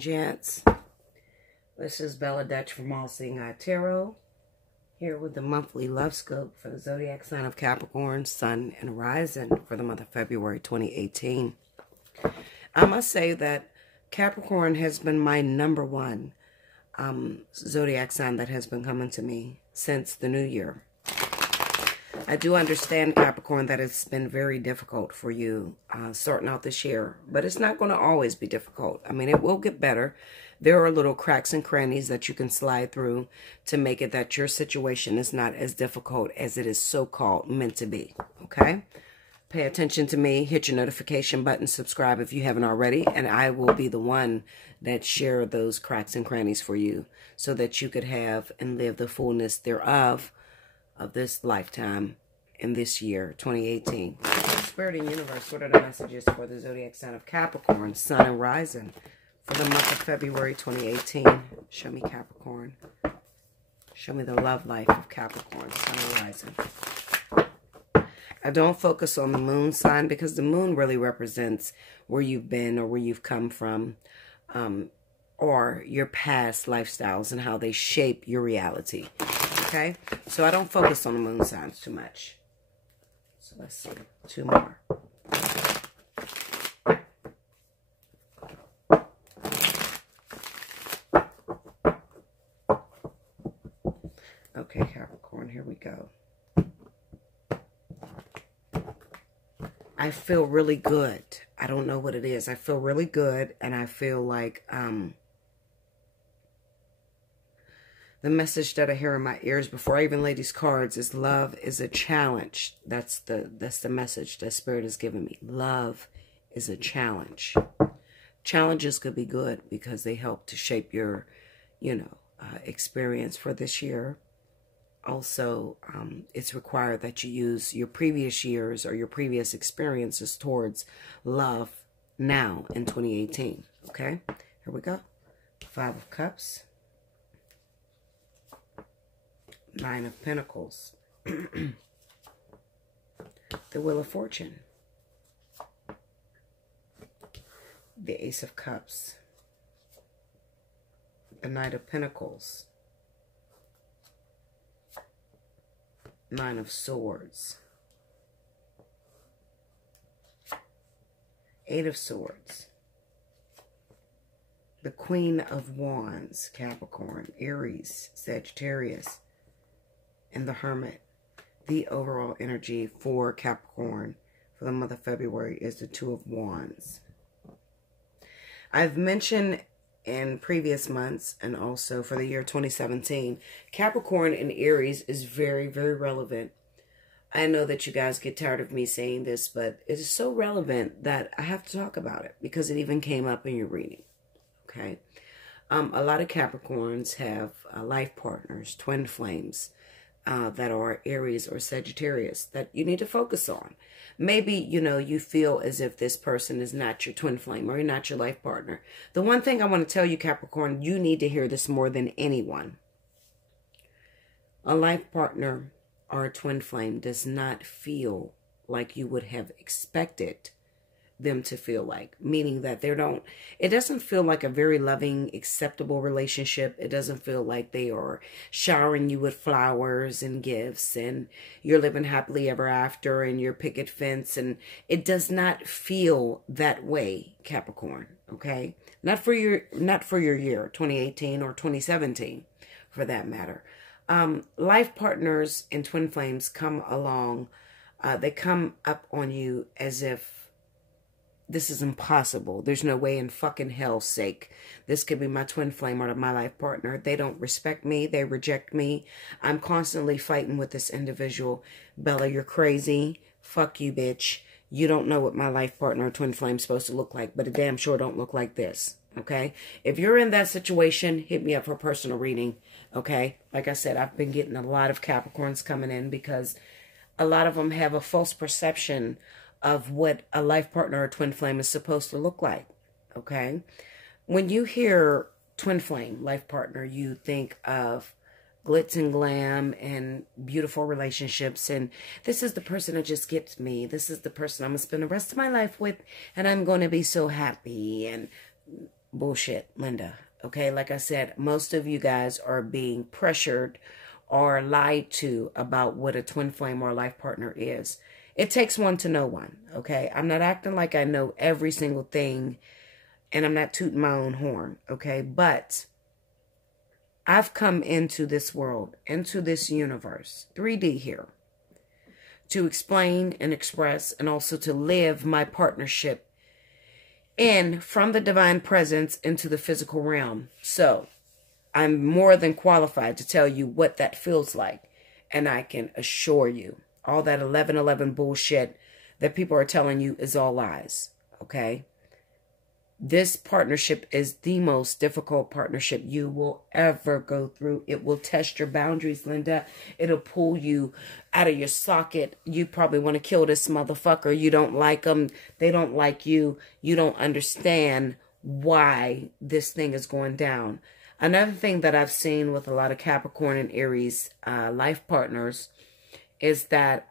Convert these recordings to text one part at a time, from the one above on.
and gents. This is Bella Dutch from Allseeingeyetarot, here with the monthly love scope for the zodiac sign of Capricorn, Sun, and Rising for the month of February 2018. I must say that Capricorn has been my number one zodiac sign that has been coming to me since the new year. I do understand, Capricorn, that it's been very difficult for you starting out this year, but it's not going to always be difficult. I mean, it will get better. There are little cracks and crannies that you can slide through to make it that your situation is not as difficult as it is so-called meant to be, okay? Pay attention to me, hit your notification button, subscribe if you haven't already, and I will be the one that share those cracks and crannies for you so that you could have and live the fullness thereof of this lifetime in this year, 2018. Spirit and universe, what are the messages for the zodiac sign of Capricorn, Sun, and Rising for the month of February 2018? Show me Capricorn. Show me the love life of Capricorn, Sun, and Rising. I don't focus on the moon sign because the moon really represents where you've been or where you've come from, or your past lifestyles and how they shape your reality. Okay? So I don't focus on the moon signs too much. So let's see. Two more. Okay, Capricorn, here we go. I feel really good. I don't know what it is. I feel really good, and I feel like the message that I hear in my ears before I even lay these cards is love is a challenge. That's the message that Spirit has given me. Love is a challenge. Challenges could be good because they help to shape your, experience for this year. Also, it's required that you use your previous years or your previous experiences towards love now in 2018. Okay, here we go. 5 of Cups. 9 of Pentacles. The Wheel of Fortune. The Ace of Cups. The Knight of Pentacles. 9 of Swords. 8 of Swords. The Queen of Wands, Capricorn, Aries, Sagittarius, and the Hermit. The overall energy for Capricorn for the month of February is the 2 of Wands. I've mentioned in previous months and also for the year 2017, Capricorn and Aries is very, very relevant. I know that you guys get tired of me saying this, but it is so relevant that I have to talk about it because it even came up in your reading. Okay? A lot of Capricorns have life partners, twin flames, that are Aries or Sagittarius that you need to focus on. Maybe, you feel as if this person is not your twin flame or you're not your life partner. The one thing I want to tell you, Capricorn, you need to hear this more than anyone. A life partner or a twin flame does not feel like you would have expected them to feel like, meaning that it doesn't feel like a very loving, acceptable relationship. It doesn't feel like they are showering you with flowers and gifts and you're living happily ever after and your picket fence, and it does not feel that way, Capricorn, okay? Not for your year 2018 or 2017 for that matter. Life partners and twin flames come along, they come up on you as if this is impossible. There's no way in fucking hell's sake this could be my twin flame or my life partner. They don't respect me. They reject me. I'm constantly fighting with this individual. Bella, you're crazy. Fuck you, bitch. You don't know what my life partner or twin flame is supposed to look like, but it damn sure don't look like this. Okay? If you're in that situation, hit me up for a personal reading. Okay? Like I said, I've been getting a lot of Capricorns coming in because a lot of them have a false perception of what a life partner or twin flame is supposed to look like, okay? When you hear twin flame, life partner, you think of glitz and glam and beautiful relationships, and this is the person that just gets me. This is the person I'm going to spend the rest of my life with, and I'm going to be so happy. And bullshit, Linda. Okay, like I said, most of you guys are being pressured or lied to about what a twin flame or a life partner is. It takes one to know one, okay? I'm not acting like I know every single thing, and I'm not tooting my own horn, okay? But I've come into this world, into this universe, 3D here, to explain and express and also to live my partnership in from the divine presence into the physical realm. So I'm more than qualified to tell you what that feels like. And I can assure you, all that 1111 bullshit that people are telling you is all lies, okay? This partnership is the most difficult partnership you will ever go through. It will test your boundaries, Linda. It'll pull you out of your socket. You probably want to kill this motherfucker. You don't like them. They don't like you. You don't understand why this thing is going down. Another thing that I've seen with a lot of Capricorn and Aries life partners is that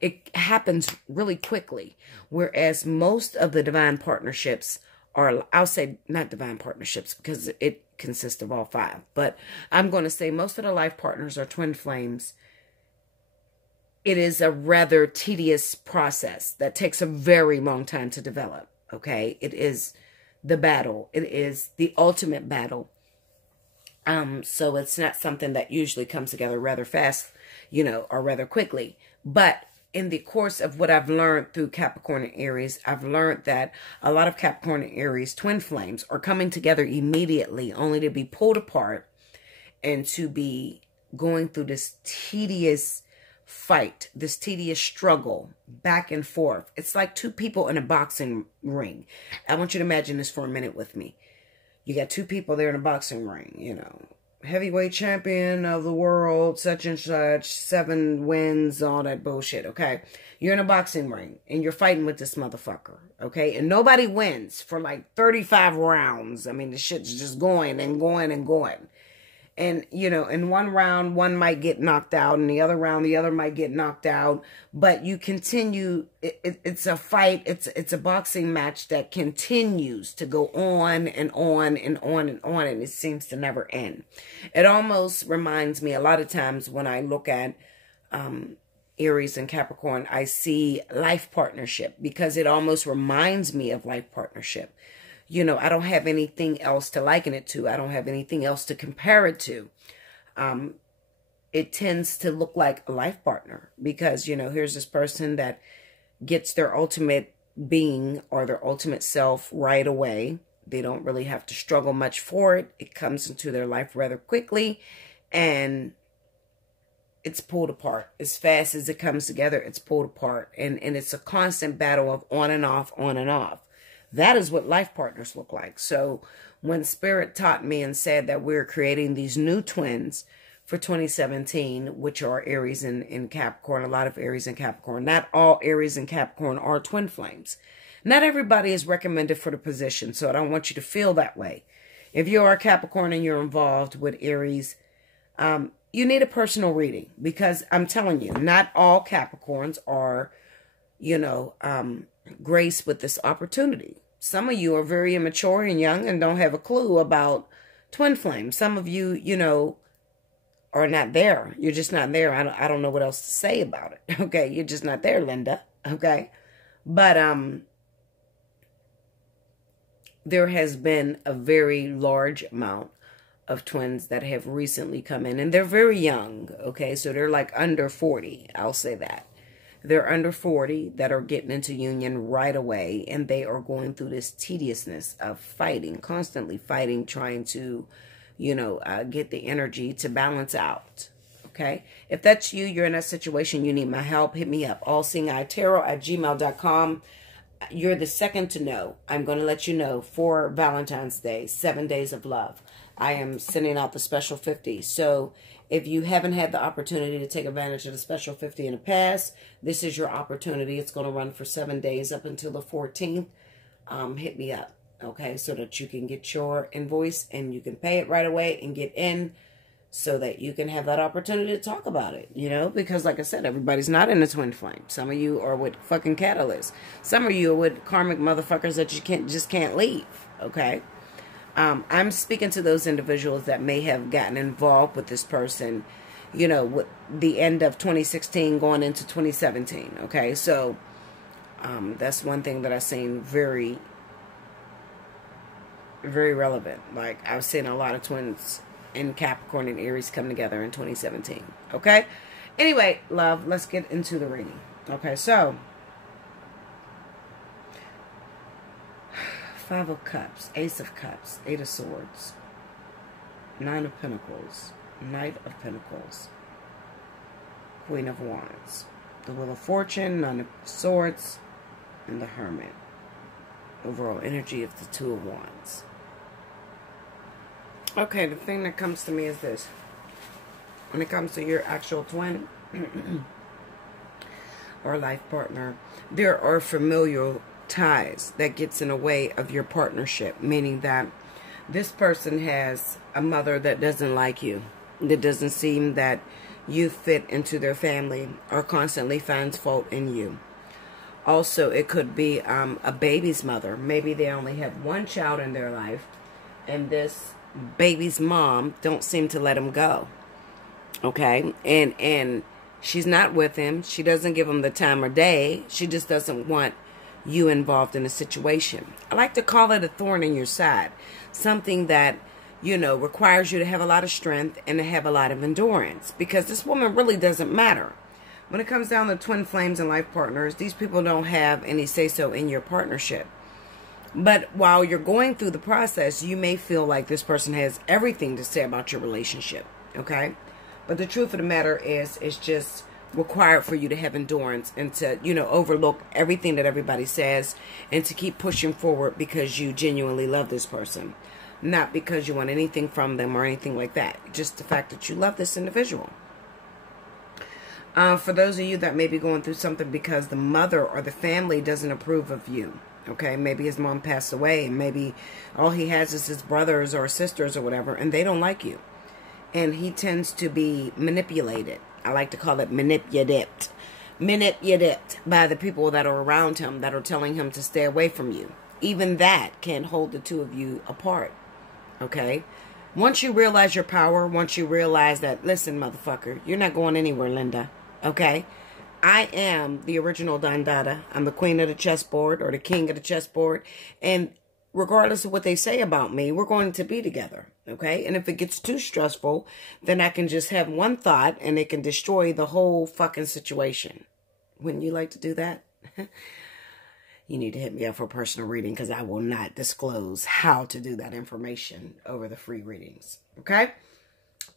it happens really quickly. Whereas most of the divine partnerships or I'll say not divine partnerships because it consists of all 5. But I'm going to say most of the life partners are twin flames. It is a rather tedious process that takes a very long time to develop. Okay. It is the battle. It is the ultimate battle. So it's not something that usually comes together rather fast, you know, or rather quickly. But in the course of what I've learned through Capricorn and Aries, I've learned that a lot of Capricorn and Aries twin flames are coming together immediately, only to be pulled apart and to be going through this tedious fight, this tedious struggle back and forth. It's like 2 people in a boxing ring. I want you to imagine this for a minute with me. You got 2 people there in a boxing ring, you know. Heavyweight champion of the world, such and such, 7 wins, all that bullshit, okay? You're in a boxing ring, and you're fighting with this motherfucker, okay? And nobody wins for like 35 rounds. I mean, the shit's just going and going and going. And, you know, in one round, one might get knocked out. In the other round, the other might get knocked out. But you continue. It's a fight. It's a boxing match that continues to go on and on and on and on. And it seems to never end. It almost reminds me a lot of times when I look at Aries and Capricorn, I see life partnership because it almost reminds me of life partnership. You know, I don't have anything else to liken it to. I don't have anything else to compare it to. It tends to look like a life partner because, you know, here's this person that gets their ultimate being or their ultimate self right away. They don't really have to struggle much for it. It comes into their life rather quickly and it's pulled apart. As fast as it comes together, it's pulled apart. And it's a constant battle of on and off, on and off. That is what life partners look like. So when Spirit taught me and said that we're creating these new twins for 2017, which are Aries and Capricorn, a lot of Aries and Capricorn, not all Aries and Capricorn are twin flames. Not everybody is recommended for the position, so I don't want you to feel that way. If you are a Capricorn and you're involved with Aries, you need a personal reading because I'm telling you, not all Capricorns are, you know, graced with this opportunity. Some of you are very immature and young and don't have a clue about twin flames. Some of you, you know, are not there. You're just not there. I don't know what else to say about it. Okay, you're just not there, Linda. Okay, but there has been a very large amount of twins that have recently come in, and they're very young. Okay, so they're like under 40. I'll say that. They're under 40 that are getting into union right away, and they are going through this tediousness of fighting, constantly fighting, trying to, you know, get the energy to balance out. Okay? If that's you, you're in that situation, you need my help, hit me up. Allseeingeyetarot@gmail.com. You're the second to know. I'm going to let you know for Valentine's Day, 7 days of love. I am sending out the special 50. So if you haven't had the opportunity to take advantage of the special 50 in the past, this is your opportunity. It's going to run for 7 days up until the 14th. Hit me up, okay, so that you can get your invoice and you can pay it right away and get in so that you can have that opportunity to talk about it, you know, because like I said, everybody's not in the twin flame. Some of you are with fucking catalysts. Some of you are with karmic motherfuckers that you just can't leave, okay? I'm speaking to those individuals that may have gotten involved with this person, you know, with the end of 2016 going into 2017. Okay, so that's one thing that I've seen very, very relevant. Like, I've seen a lot of twins in Capricorn and Aries come together in 2017. Okay, anyway, love, let's get into the reading. Okay, so Five of Cups, Ace of Cups, Eight of Swords, Nine of Pentacles, Knight of Pentacles, Queen of Wands, the Wheel of Fortune, Nine of Swords, and the Hermit. Overall energy of the Two of Wands. Okay, the thing that comes to me is this. When it comes to your actual twin or life partner, there are familial ties that gets in the way of your partnership, meaning that this person has a mother that doesn't like you, that doesn't seem that you fit into their family, or constantly finds fault in you. Also, it could be a baby's mother. Maybe they only have one child in their life, and this baby's mom don't seem to let him go. Okay, and she's not with him. She doesn't give him the time of day. She just doesn't want you involved in a situation. I like to call it a thorn in your side. Something that, you know, requires you to have a lot of strength and to have a lot of endurance. Because this woman really doesn't matter. When it comes down to twin flames and life partners, these people don't have any say-so in your partnership. But while you're going through the process, you may feel like this person has everything to say about your relationship. Okay? But the truth of the matter is, it's just required for you to have endurance and to, you know, overlook everything that everybody says and to keep pushing forward because you genuinely love this person. Not because you want anything from them or anything like that. Just the fact that you love this individual. For those of you that may be going through something because the mother or the family doesn't approve of you. Okay, maybe his mom passed away and maybe all he has is his brothers or sisters or whatever, and they don't like you. And he tends to be manipulated. I like to call it manipulated by the people that are around him that are telling him to stay away from you. Even that can hold the two of you apart. Okay? Once you realize your power, once you realize that, listen, motherfucker, you're not going anywhere, Linda. Okay? I am the original Dandada. I'm the queen of the chessboard or the king of the chessboard. And regardless of what they say about me, we're going to be together. Okay? And if it gets too stressful, then I can just have one thought and it can destroy the whole fucking situation. Wouldn't you like to do that? You need to hit me up for a personal reading because I will not disclose how to do that information over the free readings. Okay?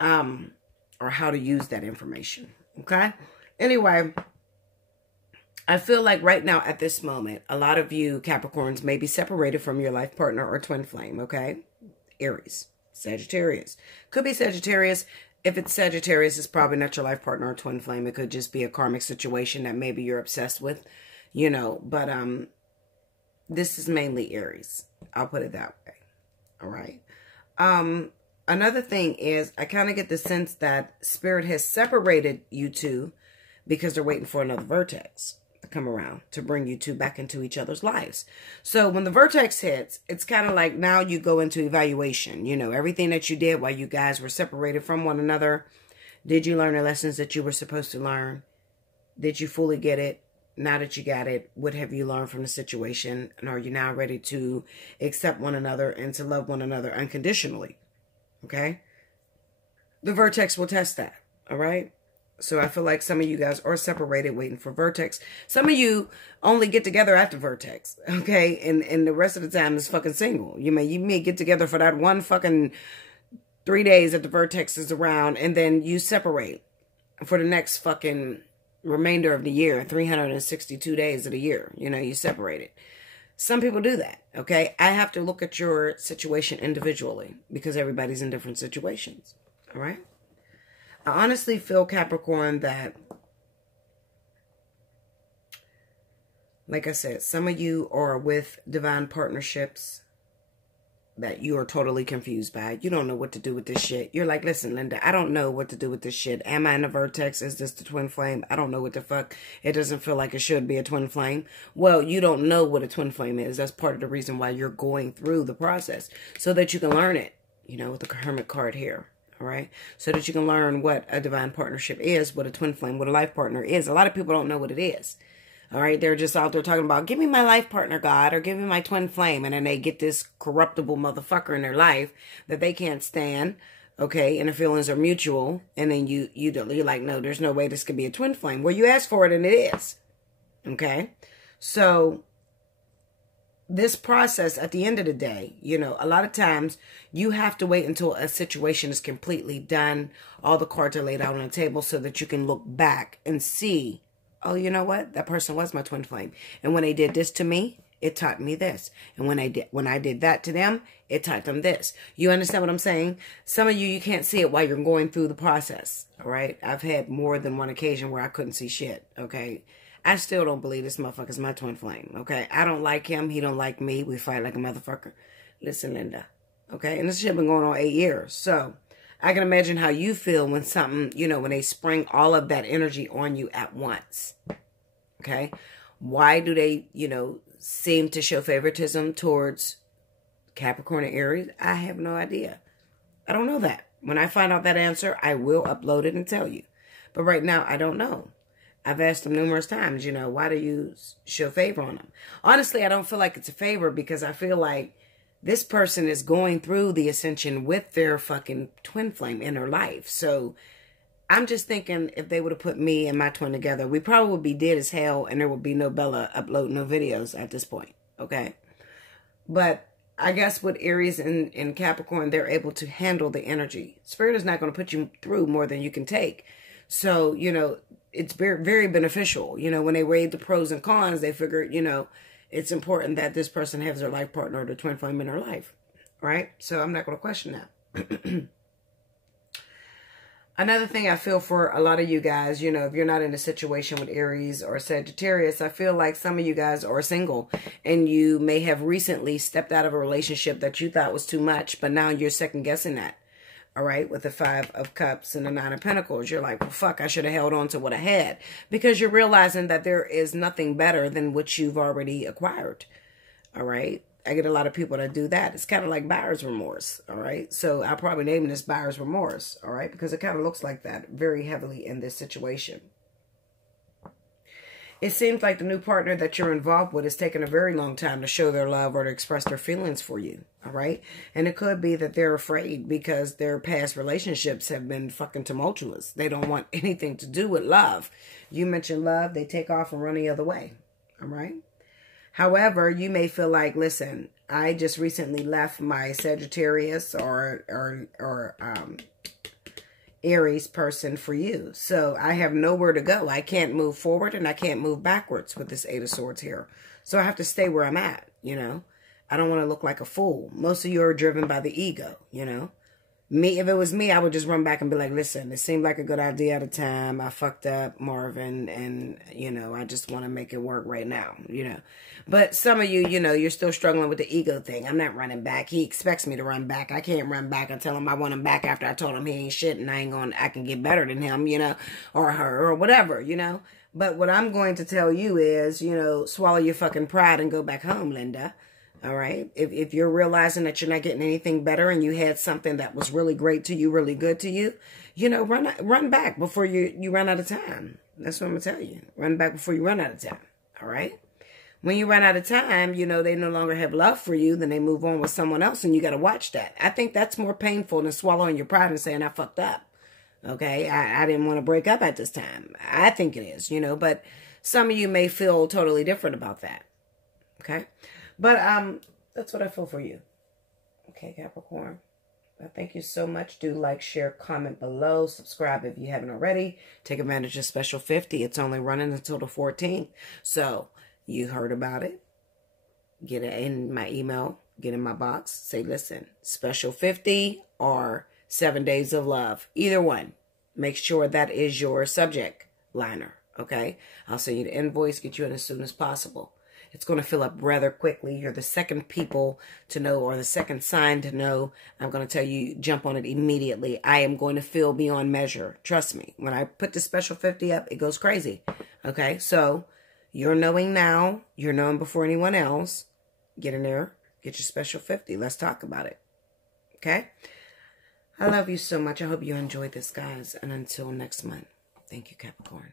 Or how to use that information. Okay? Anyway, I feel like right now at this moment, a lot of you Capricorns may be separated from your life partner or twin flame. Okay? Aries. Sagittarius. Could be Sagittarius. If it's Sagittarius, it's probably not your life partner or twin flame. It could just be a karmic situation that maybe you're obsessed with, you know. But this is mainly Aries. I'll put it that way. All right. Another thing is I kind of get the sense that Spirit has separated you two because they're waiting for another vertex to come around to bring you two back into each other's lives. So when the vertex hits, it's kind of like now you go into evaluation. You know, everything that you did while you guys were separated from one another. Did you learn the lessons that you were supposed to learn? Did you fully get it? Now that you got it, what have you learned from the situation? And are you now ready to accept one another and to love one another unconditionally? Okay? The vertex will test that. All right? So I feel like some of you guys are separated waiting for vertex. Some of you only get together after vertex. Okay? And the rest of the time is fucking single. You may get together for that one fucking 3 days that the vertex is around. And then you separate for the next fucking remainder of the year. 362 days of the year. You know, you separate it. Some people do that. Okay? I have to look at your situation individually. Because everybody's in different situations. All right? I honestly feel, Capricorn, that, like I said, some of you are with divine partnerships. that you are totally confused by. You don't know what to do with this shit. You're like, listen, Linda, I don't know what to do with this shit. Am I in a vertex? Is this the twin flame? I don't know what the fuck. It doesn't feel like it should be a twin flame. Well, you don't know what a twin flame is. That's part of the reason why you're going through the process, so that you can learn it, you know, with the Hermit card here. All right. So that you can learn what a divine partnership is, what a twin flame, what a life partner is. A lot of people don't know what it is. All right, they're just out there talking about, give me my life partner, God, or give me my twin flame. And then they get this corruptible motherfucker in their life that they can't stand, okay, and the feelings are mutual. And then you're like, no, there's no way this could be a twin flame. Well, you asked for it and it is, okay? So this process, at the end of the day, you know, a lot of times you have to wait until a situation is completely done. All the cards are laid out on the table so that you can look back and see, oh, you know what? That person was my twin flame. And when they did this to me, it taught me this. And when I did that to them, it taught them this. You understand what I'm saying? Some of you can't see it while you're going through the process. All right. I've had more than one occasion where I couldn't see shit. Okay. I still don't believe this motherfucker's my twin flame. Okay. I don't like him. He don't like me. We fight like a motherfucker. Listen, Linda. Okay. And this shit been going on 8 years. So I can imagine how you feel when something, you know, when they spring all of that energy on you at once. Okay. Why do they, you know, seem to show favoritism towards Capricorn and Aries? I have no idea. I don't know that. When I find out that answer, I will upload it and tell you. But right now, I don't know. I've asked them numerous times, you know, why do you show favor on them? Honestly, I don't feel like it's a favor because I feel like this person is going through the ascension with their fucking twin flame in their life. So I'm just thinking if they would have put me and my twin together, we probably would be dead as hell and there would be no Bella uploading no videos at this point. Okay. But I guess with Aries and Capricorn, they're able to handle the energy. Spirit is not going to put you through more than you can take. So, you know, it's very, very beneficial. You know, when they weighed the pros and cons, they figured, you know, it's important that this person has their life partner or the twin flame in their life, right? So I'm not going to question that. Another thing I feel for a lot of you guys, you know, if you're not in a situation with Aries or Sagittarius, I feel like some of you guys are single and you may have recently stepped out of a relationship that you thought was too much, but now you're second guessing that. All right, with the 5 of Cups and the 9 of Pentacles, you're like, well, fuck, I should have held on to what I had. Because you're realizing that there is nothing better than what you've already acquired. All right, I get a lot of people that do that. It's kind of like buyer's remorse. All right, so I'll probably name this buyer's remorse. All right, because it kind of looks like that very heavily in this situation. It seems like the new partner that you're involved with is taking a very long time to show their love or to express their feelings for you. All right. And it could be that they're afraid because their past relationships have been fucking tumultuous. They don't want anything to do with love. You mention love, they take off and run the other way. All right. However, you may feel like, listen, I just recently left my Sagittarius or Aries person for you. So I have nowhere to go. I can't move forward and I can't move backwards with this 8 of Swords here. So I have to stay where I'm at, you know. I don't want to look like a fool. Most of you are driven by the ego, you know. Me, if it was me, I would just run back and be like, listen, it seemed like a good idea at a time. I fucked up, Marvin, and, you know, I just want to make it work right now, you know. But some of you, you know, you're still struggling with the ego thing. I'm not running back. He expects me to run back. I can't run back and tell him I want him back after I told him he ain't shit and I can get better than him, you know, or her or whatever, you know. But what I'm going to tell you is, you know, swallow your fucking pride and go back home, Linda. All right. If you're realizing that you're not getting anything better and you had something that was really great to you, really good to you, you know, run back before you run out of time. That's what I'm going to tell you. Run back before you run out of time. All right. When you run out of time, you know, they no longer have love for you. Then they move on with someone else and you got to watch that. I think that's more painful than swallowing your pride and saying I fucked up. Okay. I didn't want to break up at this time. I think it is, you know, but some of you may feel totally different about that. Okay. But that's what I feel for you. Okay, Capricorn. Thank you so much. Do like, share, comment below. Subscribe if you haven't already. Take advantage of Special 50. It's only running until the 14th. So, you heard about it. Get it in my email. Get in my box. Say, listen, Special 50 or 7 Days of Love. Either one. Make sure that is your subject liner. Okay? I'll send you the invoice. Get you in as soon as possible. It's going to fill up rather quickly. You're the second people to know, or the second sign to know. I'm going to tell you, jump on it immediately. I am going to fill beyond measure. Trust me. When I put the special 50 up, it goes crazy. Okay, so you're knowing now. You're knowing before anyone else. Get in there. Get your special 50. Let's talk about it. Okay? I love you so much. I hope you enjoyed this, guys. And until next month, thank you, Capricorn.